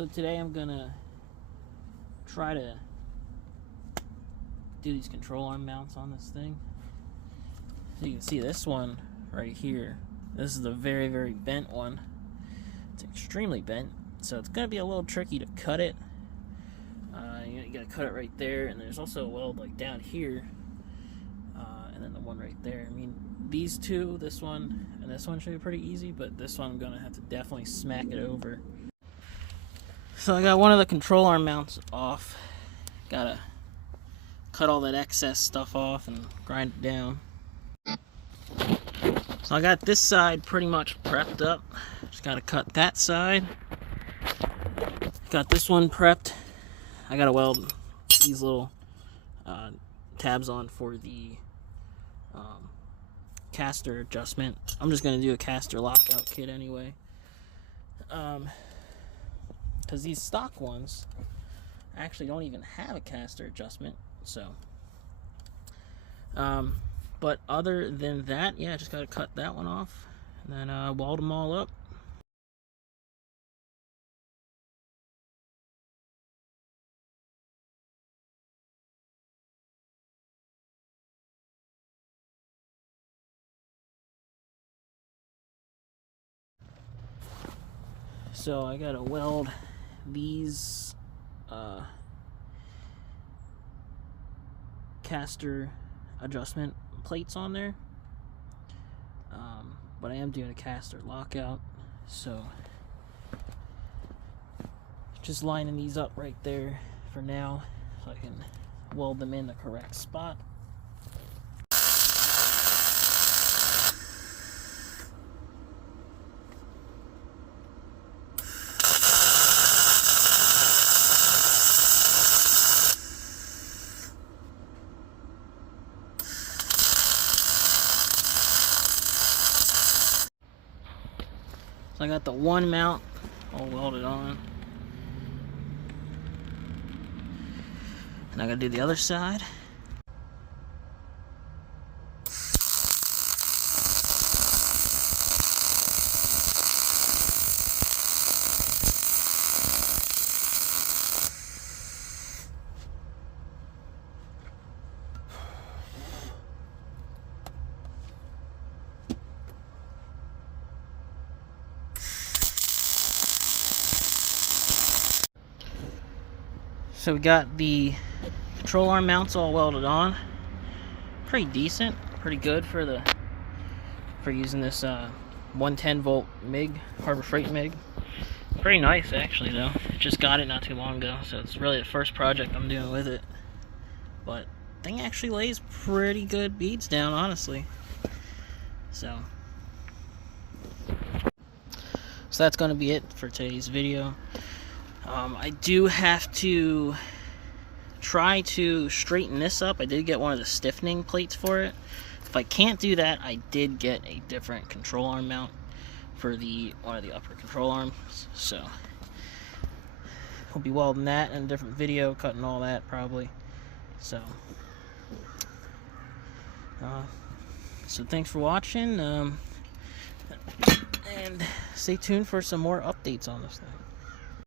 So today I'm gonna try to do these control arm mounts on this thing. So you can see this one right here. This is the very, very bent one. It's extremely bent, so it's gonna be a little tricky to cut it. You gotta cut it right there, and there's also a weld like down here, and then the one right there. I mean, these two, this one and this one, should be pretty easy, but this one I'm gonna have to definitely smack it over. So I got one of the control arm mounts off. Gotta cut all that excess stuff off and grind it down. So I got this side pretty much prepped up. Just gotta cut that side. Got this one prepped. I gotta weld these little tabs on for the caster adjustment. I'm just gonna do a caster lockout kit anyway. Because these stock ones actually don't even have a caster adjustment, so but other than that, yeah, just gotta cut that one off and then weld them all up. So I gotta weld these caster adjustment plates on there, but I am doing a caster lockout, so just lining these up right there for now so I can weld them in the correct spot. So I got the one mount all welded on, and I gotta do the other side. So we got the control arm mounts all welded on. Pretty decent, pretty good for using this 110 volt MIG, Harbor Freight MIG. Pretty nice actually though. Just got it not too long ago, so it's really the first project I'm doing with it. But thing actually lays pretty good beads down, honestly. So that's gonna be it for today's video. I do have to try to straighten this up. I did get one of the stiffening plates for it. If I can't do that, I did get a different control arm mount for one of the upper control arms. So we'll be welding that in a different video, cutting all that probably. So thanks for watching, and stay tuned for some more updates on this thing.